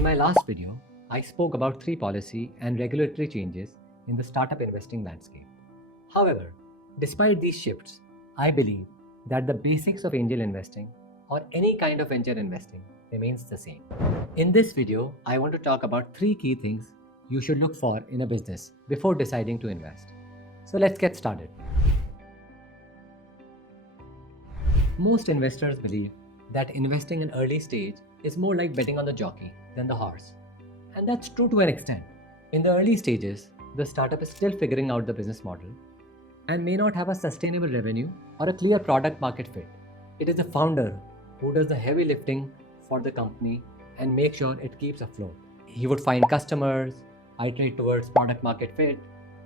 In my last video, I spoke about 3 policy and regulatory changes in the startup investing landscape. However, despite these shifts, I believe that the basics of angel investing or any kind of venture investing remains the same. In this video, I want to talk about 3 key things you should look for in a business before deciding to invest. So let's get started. Most investors believe that investing in early stage is more like betting on the jockey than the horse. And that's true to an extent. In the early stages, the startup is still figuring out the business model and may not have a sustainable revenue or a clear product market fit. It is the founder who does the heavy lifting for the company and make sure it keeps afloat. He would find customers, iterate towards product market fit,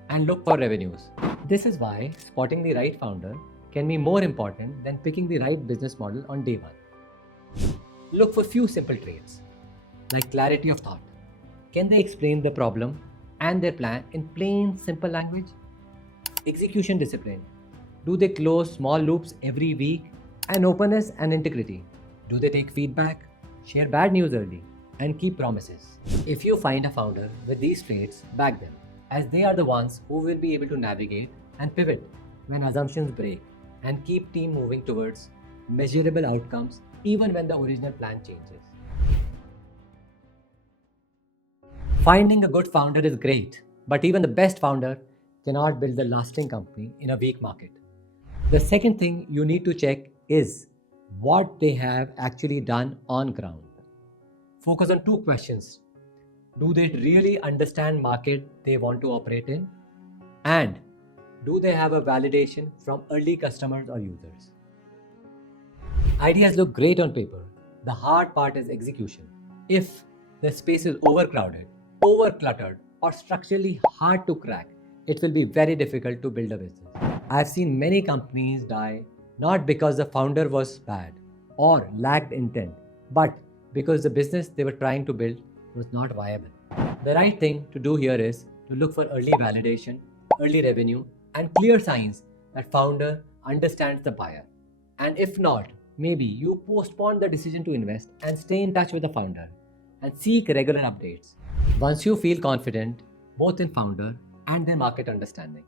and look for revenues. This is why spotting the right founder can be more important than picking the right business model on day one. Look for few simple traits, like clarity of thought. Can they explain the problem and their plan in plain, simple language? Execution discipline. Do they close small loops every week? And openness and integrity. Do they take feedback, share bad news early, and keep promises? If you find a founder with these traits, back them, as they are the ones who will be able to navigate and pivot when assumptions break and keep team moving towards measurable outcomes even when the original plan changes. Finding a good founder is great, but even the best founder cannot build a lasting company in a weak market. The second thing you need to check is what they have actually done on ground. Focus on 2 questions. Do they really understand market they want to operate in? And do they have a validation from early customers or users? Ideas look great on paper. The hard part is execution. If the space is overcrowded, overcluttered, or structurally hard to crack, it will be very difficult to build a business. I've seen many companies die not because the founder was bad or lacked intent, but because the business they were trying to build was not viable. The right thing to do here is to look for early validation, early revenue, and clear signs that founder understands the buyer. And if not, maybe you postpone the decision to invest and stay in touch with the founder and seek regular updates. Once you feel confident both in founder and their market understanding,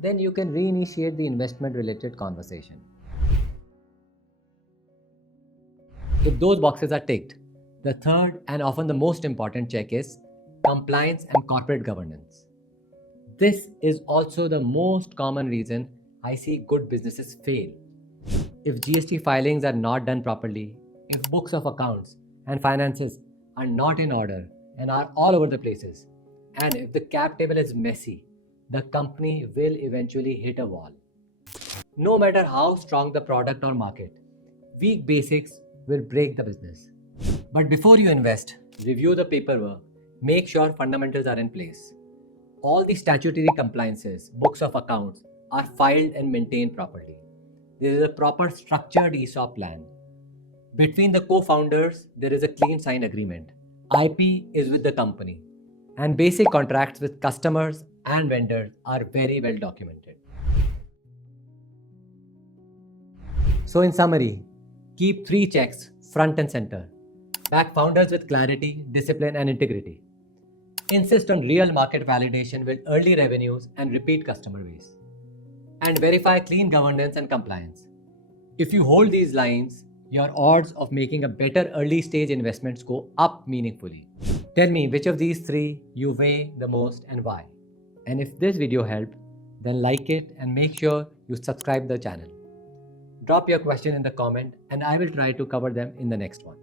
then you can reinitiate the investment related conversation. If those boxes are ticked, the third and often the most important check is compliance and corporate governance. This is also the most common reason I see good businesses fail. If GST filings are not done properly, if books of accounts and finances are not in order and are all over the places, and if the cap table is messy, the company will eventually hit a wall. No matter how strong the product or market, weak basics will break the business. But before you invest, review the paperwork, make sure fundamentals are in place. All the statutory compliances, books of accounts are filed and maintained properly. There is a proper structured ESOP plan. Between the co-founders, there is a clean sign agreement. IP is with the company. And basic contracts with customers and vendors are very well documented. So in summary, keep 3 checks front and center. Back founders with clarity, discipline, and integrity. Insist on real market validation with early revenues and repeat customer base. And verify clean governance and compliance. If you hold these lines, your odds of making a better early stage investments go up meaningfully. Tell me which of these 3 you weigh the most and why. And if this video helped, then like it and make sure you subscribe the channel. Drop your question in the comment and I will try to cover them in the next one.